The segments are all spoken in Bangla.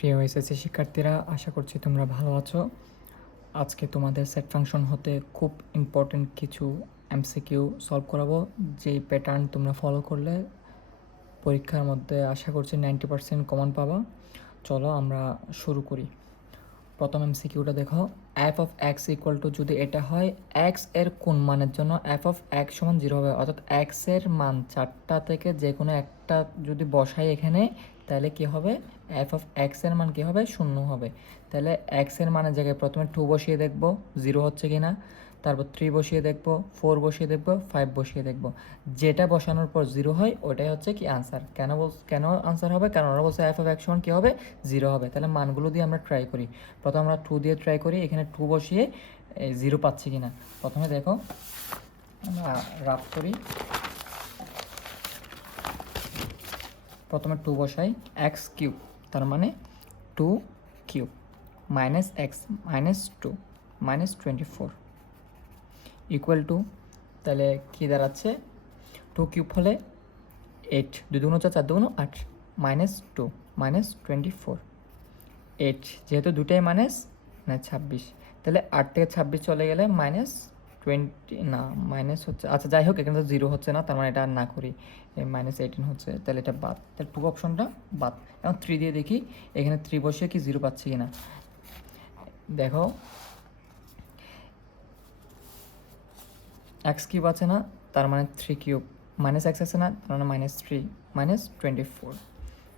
প্রিয় এসএসসি শিক্ষার্থীরা, আশা করছি তোমরা ভালো আছো। আজকে তোমাদের সেট ফাংশন হতে খুব ইম্পর্টেন্ট কিছু এমসিকিউ সলভ করাবো, যেই প্যাটার্ন তোমরা ফলো করলে পরীক্ষার মধ্যে আশা করছি 90% কমন পাবা। চলো আমরা শুরু করি। প্রথম এমসিকিউটা দেখো, F of x equal to, যদি এটা হয় এক্স এর কোন মানের জন্য এফ অফ এক্স সমান 0 হবে, অর্থাৎ এক্স এর মান চারটা থেকে যে কোনো একটা যদি বসাই এখানে, তাহলে কি হবে, এফ অফ এক্স এর মান কি হবে, 0 হবে। তাহলে এক্স এর মানের জায়গায় প্রথমে 2 বসিয়ে দেখব 0 হচ্ছে কি না, তারপর 3 বসিয়ে দেখব, 4 বসিয়ে দেখব, 5 বসিয়ে দেখব। যেটা বসানোর পর 0 হয় ওটাই হচ্ছে কি আনসার। কেন আনসার হবে, কারণ ওরা বলছে এফ অফ এক্স সমান কী হবে, 0 হবে। তাহলে মানগুলো দিয়ে আমরা ট্রাই করি। প্রথমে আমরা 2 দিয়ে ট্রাই করি, এখানে 2 বসিয়ে 0 পাচ্ছি কিনা। প্রথমে দেখো আমরা রাফ করি, প্রথমে 2 বসাই, এক্স কিউব তার মানে 2 cube minus x minus 2 minus 24 equal to, তাহলে কী দাঁড়াচ্ছে, 2 কিউব হলে 8, 2 দুগুণ 4, 4 দুগুণ 8, মাইনাস 2 মাইনাস 24, 8 যেহেতু দুটাই মাইনাস মানে 26, তাহলে 8 থেকে 26 চলে গেলে মাইনাস 20, না মাইনাস হচ্ছে, আচ্ছা যাই হোক, এখানে তো 0 হচ্ছে না, তার মানে এটা আর না করি, মাইনাস 18 হচ্ছে, তাহলে এটা বাদ, তাহলে 2 অপশনটা বাদ। এখন 3 দিয়ে দেখি, এখানে 3 বসিয়ে কি 0 পাচ্ছি কিনা। দেখো এক্স কিউব আছে না, তার মানে 3 কিউব, মাইনাস এক্স আছে না, তার মানে মাইনাস 3 মাইনাস 24,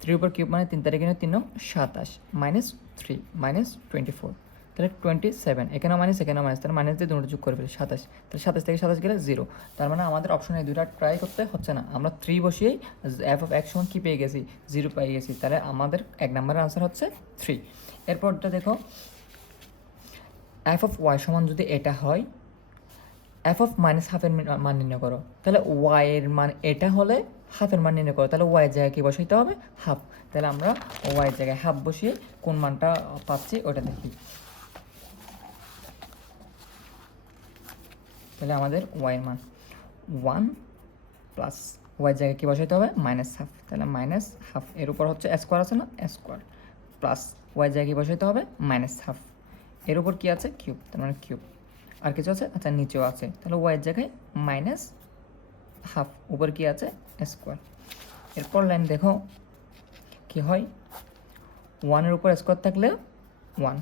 3 উপর কিউব মানে 3 তারিখে 3 9 27, মাইনাস 3 মাইনাস 24, তাহলে 27, এখানেও মাইনাস এখানেও মাইনাস, তাহলে মাইনাস দিয়ে দুটো যোগ করে ফেলি 27, তাহলে 27 থেকে 27 গেলে 0। তার মানে আমাদের অপশন এই দুইটা ট্রাই করতে হচ্ছে না, আমরা 3 বসিয়েই এফ অফ এক্স সমান কী পেয়ে গেছি, 0 পেয়ে গেছি। তাহলে আমাদের 1 নম্বরের আনসার হচ্ছে 3। এরপরটা দেখো, এফ অফ ওয়াই সমান যদি এটা হয়, এফ অফ মাইনাস হাফের মান নির্ণয় করো, তাহলে ওয়াই এর মান এটা হলে হাফের মান নির্ণয় করো, তাহলে ওয়াই জায়গায় কী বসাইতে হবে, হাফ। তাহলে আমরা ওয়াই জায়গায় হাফ বসিয়ে কোন মানটা পাচ্ছি ওটা দেখি। তাহলে আমাদের ওয়াইয়ের মান 1 প্লাস ওয়াই জায়গায় কী বসাইতে হবে, মাইনাস হাফ, তাহলে মাইনাস হাফ, এর উপর হচ্ছে স্কোয়ার আছে না, স্কোয়ার প্লাস ওয়াই জায়গায় কী বসাইতে হবে, মাইনাস হাফ, এর উপর কী আছে, কিউব, তার মানে কিউব। আর কিছু আছে, আচ্ছা নিচেও আছে, তাহলে ওয়াইয়ের জায়গায় মাইনাস হাফ, উপর কি আছে, স্কোয়ার। এরপর লাইন দেখো কি হয়, 1-এর উপর স্কোয়ার থাকলে 1,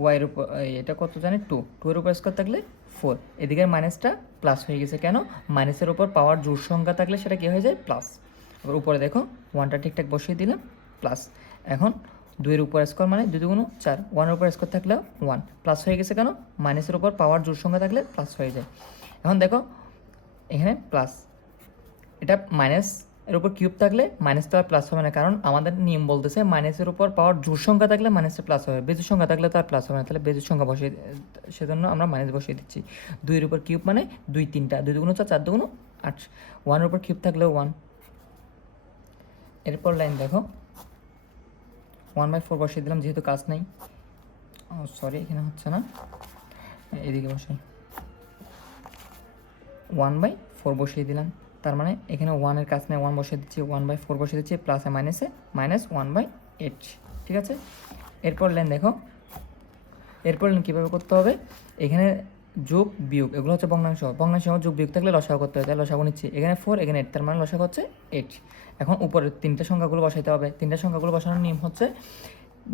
ওয়াইয়ের উপর এটা কত জানি 2, 2-এর উপর স্কোয়ার থাকলে 4, এদিকের মাইনাসটা প্লাস হয়ে গেছে, কেন, মাইনাসের উপর পাওয়ার জোড় সংখ্যা থাকলে সেটা কী হয়ে যায়, প্লাস। এবার উপরে দেখো 1টা ঠিকঠাক বসিয়ে দিলাম, প্লাস। এখন 2-এর উপর স্কোয়ার মানে 2 দুগুণ 4, 1-এর উপর স্কোয়ার থাকলেও 1, প্লাস হয়ে গেছে, কেন, মাইনাসের উপর পাওয়ার জোড় সংখ্যা থাকলে প্লাস হয়ে যায়। এখন দেখো এখানে প্লাস, এটা মাইনাস এর উপর কিউব থাকলে মাইনাস তো আর প্লাস হবে না, কারণ আমাদের নিয়ম বলতেছে মাইনাসের উপর পাওয়ার জোড় সংখ্যা থাকলে মাইনাসটা প্লাস হবে, বেজোড় সংখ্যা থাকলে তো আর প্লাস হবে না, তাহলে বেজোড় সংখ্যা বসিয়ে, সেজন্য আমরা মাইনাস বসিয়ে দিচ্ছি। 2-এর উপর কিউব মানে 2 3টা, 2 দুগুণ 4, 4 দুগুণ 8, 1-এর উপর কিউব থাকলেও 1। এরপর লাইন দেখো 1/4 বসিয়ে দিলাম, যেহেতু কাজ নেই, সরি এখানে হচ্ছে না, এদিকে বসাই, 1/4 বসিয়ে দিলাম, তার মানে এখানে 1-এর কাজ নেই, 1 বসিয়ে দিচ্ছি, 1/4 বসিয়ে দিচ্ছি, প্লাসে মাইনাসে মাইনাস 1/8, ঠিক আছে। এরপর লাইন দেখো, এরপর লাইন কীভাবে করতে হবে, এখানে যোগ বিয়োগ এগুলো হচ্ছে ভগ্নাংশ, ভগ্নাংশ যোগ বিয়োগ থাকলে লসাগু করতে হয়, তাহলে লসাগু নিচ্ছি, এখানে 4 এখানে 8, তার মানে লসাগু হচ্ছে 8। এখন উপরে 3টে সংখ্যাগুলো বসাইতে হবে, 3টে সংখ্যাগুলো বসানোর নিয়ম হচ্ছে,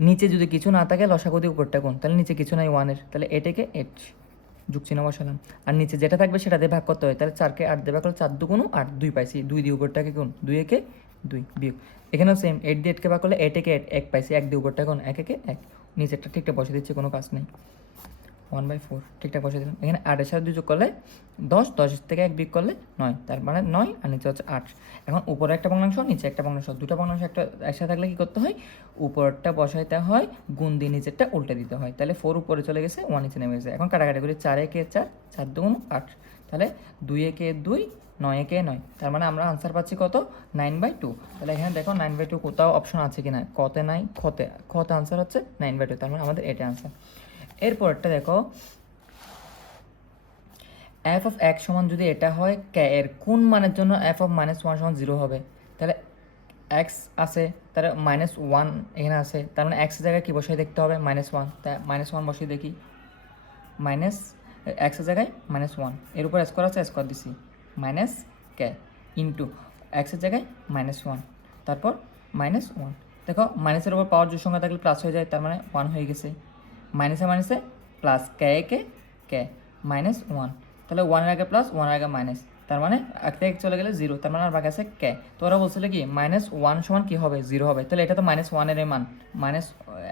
নিচে যদি কিছু না থাকে লসাগু দিয়ে উপরটা কোণ, তাহলে নিচে কিছু নাই 1-এর, তাহলে 8-একে 8 যোগ চিহ্ন বসালাম, আর নিচে যেটা থাকবে সেটা দিয়ে ভাগ করতে হয়, তাহলে 4-কে 8 দিয়ে ভাগ করলে 4 দুগুণ 8, 2 পাইছি, 2 দিয়ে উপরটাকে কোণ, 2-একে 2 বিয়োগ, এখানেও সেম, 8 দিয়ে 8কে ভাগ করলে 8-একে 1 পাইছি, 1 দিয়ে উপরটা কোণ, 1-একে 1, নিচেরটা ঠিকঠাক বসে দিচ্ছি, কোনো কাজ নেই, 1/4 ঠিকঠাক বসে দিলাম। এখানে 8-এর সাথে 2 যোগ করলে 10, 10 থেকে 1 বিয়োগ করলে 9, তার মানে 9, আর নিচে হচ্ছে 8। এখন উপরে একটা ভগ্নাংশ নিচে একটা ভগ্নাংশ, দুটো ভগ্নাংশ একটা একসাথে থাকলে কী করতে হয়, উপরটা বসাইতে হয়, গুণ দিয়ে নিচেরটা উল্টে দিতে হয়, তাহলে 4 উপরে চলে গেছে, 1 নিচে নেমে গেছে। এখন কাটাকাটি করি, 4-একে 4, 4 দুগুণ 8, তাহলে 2-একে 2, 9-একে 9, তার মানে আমরা আনসার পাচ্ছি কত, 9/2। তাহলে এখানে দেখো 9/2 কোথাও অপশন আছে কি না, কতে নাই, খতে আনসার হচ্ছে 9/2, তার মানে আমাদের এটা আনসার। এরপরটা দেখো, এফ অফ এক্স সমান যদি এটা হয়, কে এর কোন মানের জন্য এফ অফ -1 সমান 0 হবে, তাহলে এক্স আছে, তার -1 এখানে আছে, তার মানে এক্সের জায়গায় কী বসাই দেখতে হবে -1, তাই -1 বসিয়ে দেখি। মাইনাস এক্সের জায়গায় -1, এর উপর স্কোয়ার আছে, স্কোয়ার দিছি, মাইনাস কে ইন্টু এক্সের জায়গায় -1, তারপর -1। দেখো মাইনাসের উপর পাওয়ার জোড় সংখ্যা থাকলে প্লাস হয়ে যায়, তার মানে 1 হয়ে গেছে। মাইনাসে মাইনাসে প্লাস, কে -1, তাহলে 1 এর আগে প্লাস, 1 এর আগে মাইনাস, তার মানে এক থেকে চলে গেলে 0, তার মানে আর বাকি আছে কে। তো ওরা বলছিল কি -1 সমান কী হবে, 0 হবে। তাহলে এটা তো -1 এর মান, মাইনাস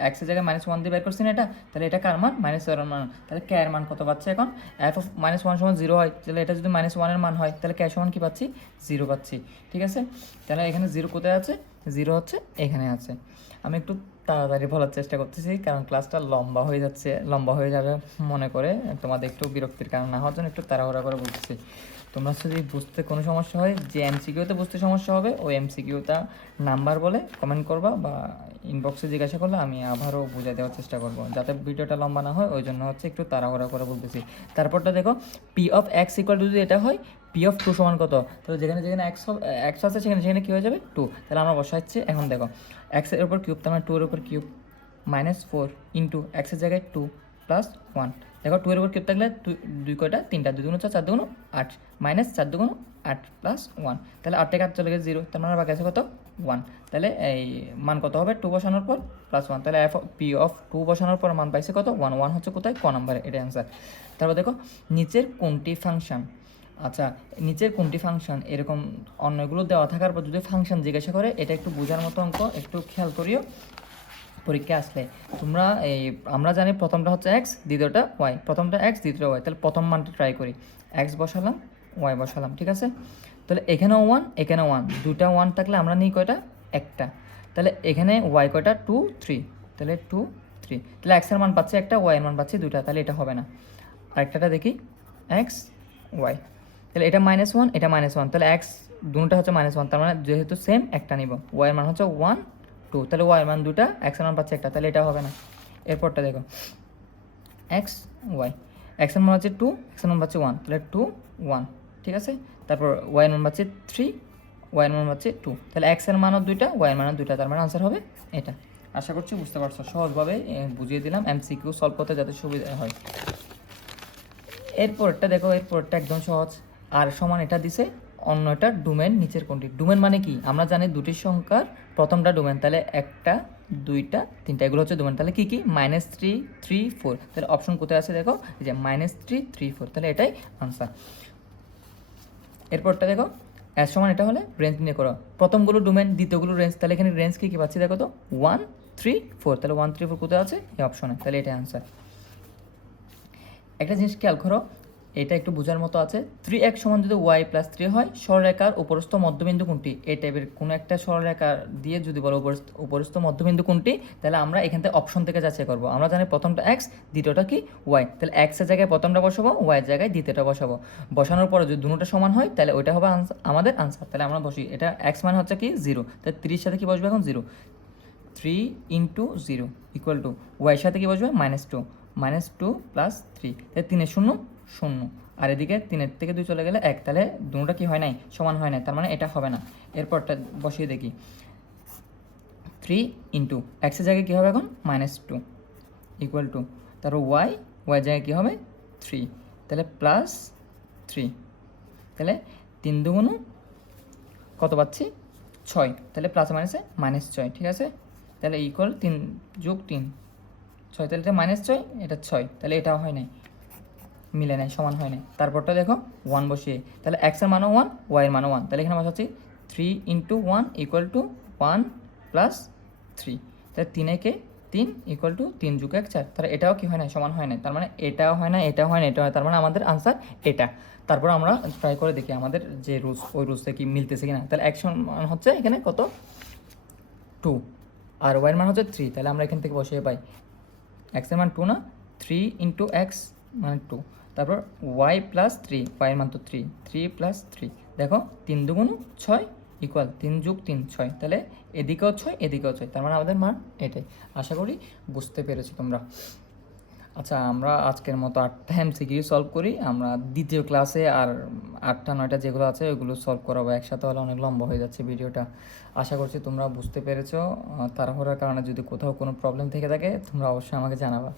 এক্সের জায়গায় -1 দিয়ে বের করছি না এটা, তাহলে এটা কার মান, -1 এর মান। তাহলে কে এর মান কত পাচ্ছে এখন, f অফ -1 সমান 0 হয়, তাহলে এটা যদি -1 এর মান হয় তাহলে কে সমান কী পাচ্ছি, 0 পাচ্ছি। ঠিক আছে, তাহলে এখানে 0 কোথায় আছে, 0 হচ্ছে এখানে আছে। আমি একটু তাড়াতাড়ি বলার চেষ্টা করতেছি কারণ ক্লাসটা লম্বা হয়ে যাচ্ছে, লম্বা হয়ে যাবে মনে করে তোমাদের একটু বিরক্তির কারণ না হওয়ার জন্য একটু তাড়াহুড়া করে বলতেছি। তোমরা যদি বুঝতে কোনো সমস্যা হয়, যে এমসিকিউতে বুঝতে সমস্যা হবে ওই এমসিকিউটা নাম্বার বলে কমেন্ট করবা বা ইনবক্সে জিজ্ঞাসা করলে আমি আবারও বুঝিয়ে দেওয়ার চেষ্টা করবো, যাতে ভিডিওটা লম্বা না হয় ওই জন্য হচ্ছে একটু তাড়াহুড়া করে বলতেছি। তারপরটা দেখো, P of x equal to যদি এটা হয়, পি অফ 2 সমান কত, তাহলে যেখানে যেখানে এক্স আছে সেখানে সেখানে কী হয়ে যাবে 2, তাহলে আমরা বসাচ্ছি। এখন দেখো এক্সের উপর কিউব, তার মানে 2 এর উপর কিউব, -4 ইন্টু এক্সের জায়গায় 2 প্লাস 1। দেখো 2 এর উপর কিউব থাকলে 2 কয়টা, 3টা, 2 4 4 2 8, -4 2 8 প্লাস 1, তাহলে 8 থেকে 8 চলে গেছে 0, তার মানে বাকি আছে কত 1। তাহলে এই মান কত হবে, 2 বসানোর পর +1, তাহলে পি অফ 2 বসানোর পর মান পাইছে কত 1, 1 হচ্ছে কোথায়, ক নাম্বারে, এটা অ্যান্সার। তারপর দেখো নিচের কোনটি ফাংশন, আচ্ছা নিচের কোনটি ফাংশন, এরকম অন্যগুলো দেওয়া থাকার পর যদি ফাংশন জিজ্ঞাসা করে, এটা একটু বোঝার মতো অঙ্ক, একটু খেয়াল করিও পরীক্ষা আসলে। তোমরা এই আমরা জানি প্রথমটা হচ্ছে এক্স, দ্বিতীয়টা ওয়াই, প্রথমটা এক্স দ্বিতীয়টা ওয়াই, তাহলে প্রথম মানটা ট্রাই করি, এক্স বসালাম, ওয়াই বসালাম, ঠিক আছে। তাহলে এখানেও 1 এখানেও 1, দুটা 1 থাকলে আমরা নিই কয়টা, একটা, তাহলে এখানে ওয়াই কয়টা 2 3, তাহলে 2 3, তাহলে এক্সের মান পাচ্ছে একটা, ওয়াইয়ের মান পাচ্ছে দুটা, তাহলে এটা হবে না। আরেকটাটা দেখি, এক্স ওয়াই, তাহলে এটা -1 এটা -1, তাহলে এক্স দুটা হচ্ছে -1, তার মানে যেহেতু সেম একটা নিব, ওয়াইয়ের মান হচ্ছে 1 2, তাহলে ওয়াইয়ের মান দুটা, এক্সের মান পাচ্ছে একটা, তাহলে এটা হবে না। এরপরটা দেখো এক্স ওয়াই, এক্সের মান হচ্ছে 2, এক্সের মান পাচ্ছে 1, তাহলে 2 1, ঠিক আছে। তারপর ওয়াইয়ের মান পাচ্ছে 3, ওয়াইয়ের মান পাচ্ছে 2, তাহলে এক্সের মানও দুইটা, ওয়াইয়ের মানও দুইটা, তার মানে আনসার হবে এটা। আশা করছি বুঝতে পারছো, সহজভাবে বুঝিয়ে দিলাম এমসিকিউ সলভ করতে যাতে সুবিধা হয়। এরপরটা দেখো, এরপরটা একদম সহজ, আর সমান এটা দিছে, অন্যটা ডোমেন নিচের কোনটি। ডোমেন মানে কি, আমরা জানি দুটি সংখ্যার প্রথমটা ডোমেন, তাহলে একটা দুইটা তিনটা, এগুলো হচ্ছে ডোমেন। তাহলে কি কি, -3 3 4, তাহলে অপশন কোথায় আছে দেখো, এই যে -3 3 4, তাহলে এটাই আনসার। এরপরটা দেখো এর সমান এটা হলে রেঞ্জ নিয়ে করো, প্রথমগুলো ডোমেন দ্বিতীয়গুলো রেঞ্জ, তাহলে এখানে রেঞ্জ কি কি পাচ্ছি দেখো তো, 1 3 4, তাহলে 1 3 4 কোথায় আছে, এই অপশনে, তাহলে এটাই আনসার। একটা জিনিস খেয়াল করো, এটা একটু বোঝার মতো আছে, 3x সমান যদি y + 3 হয়, সরলরেখার উপরস্থ মধ্যবিন্দু কোনটি, এই টাইপের কোনো একটা সরলরেখা দিয়ে যদি বলো উপরস্থ মধ্যবিন্দু কোনটি, তাহলে আমরা এখান থেকে অপশন থেকে যাচাই করবো। আমরা জানি প্রথমটা x, দ্বিতীয়টা কি y, তাহলে x এর জায়গায় প্রথমটা বসাবো, y এর জায়গায় দ্বিতীয়টা বসাবো, বসানোর পরে যদি দুটোটা সমান হয় তাহলে ওইটা হবে আমাদের আনসার। তাহলে আমরা বসি, এটা x মানে হচ্ছে কি 0, তাহলে 3 এর সাথে কি বসবে এখন 0, 3 × 0 = y এর সাথে কি বসবে -2, -2 + 3, তাহলে 3 এর 0 0, আর এদিকে 3 থেকে 2 চলে গেলে 1, তাহলে দুটোটা কি হয় নাই, সমান হয় নাই, তার মানে এটা হবে না। এরপরটা বসিয়ে দেখি, 3 × x এর জায়গায় কী হবে এখন -2 = তারপর y এর জায়গায় কী হবে 3, তাহলে +3, তাহলে 3 2 কত পাচ্ছি 6, তাহলে প্লাসে মাইনাসে -6, ঠিক আছে। তাহলে = 3 + 3 6, তাহলে এটা -6 এটা 6, তাহলে এটাও হয় নাই, মিলে নাই, সমান হয় নাই। তারপরটা দেখো 1 বসিয়ে, তাহলে x এর মানও 1, y এর মানও 1, তাহলে এখানে বসাচ্ছি 3 × 1 = 1 + 3, তাহলে 3 × 3 = 3 + 1 4, তাহলে এটাও কি হয় না, সমান হয় না, তার মানে এটাও হয় না, এটাও হয় না, এটাও হয়, তার মানে আমাদের আনসার এটা। তারপর আমরা ট্রাই করে দেখি আমাদের যে রুলস, ওই রুলসে কি মিলতেছে কিনা। তাহলে x মান হচ্ছে এখানে কত 2, আর y এর মান হচ্ছে 3, তাহলে আমরা এখান থেকে বসিয়ে পাই x এর মান 2 না, 3 × x মানে 2, তারপর y + 3, y এর মান তো 3, 3 + 3, দেখো 3 2 6 = 3 + 3 6, তাহলে এদিকেও 6 এদিকেও 6, তার মানে আমাদের মান এটাই। আশা করি বুঝতে পেরেছো তোমরা। আচ্ছা, আমরা আজকের মতো 8টা এমসিকিউ সলভ করি। আমরা দ্বিতীয় ক্লাসে আর 8টা 9টা যেগুলো আছে ওইগুলো সলভ করাবো একসাথে, হলে অনেক লম্বা হয়ে যাচ্ছে ভিডিওটা। আশা করছি তোমরা বুঝতে পেরেছো। তাড়াহুড়োর কারণে যদি কোথাও কোনো প্রবলেম থেকে থাকে তোমরা অবশ্যই আমাকে জানাবা।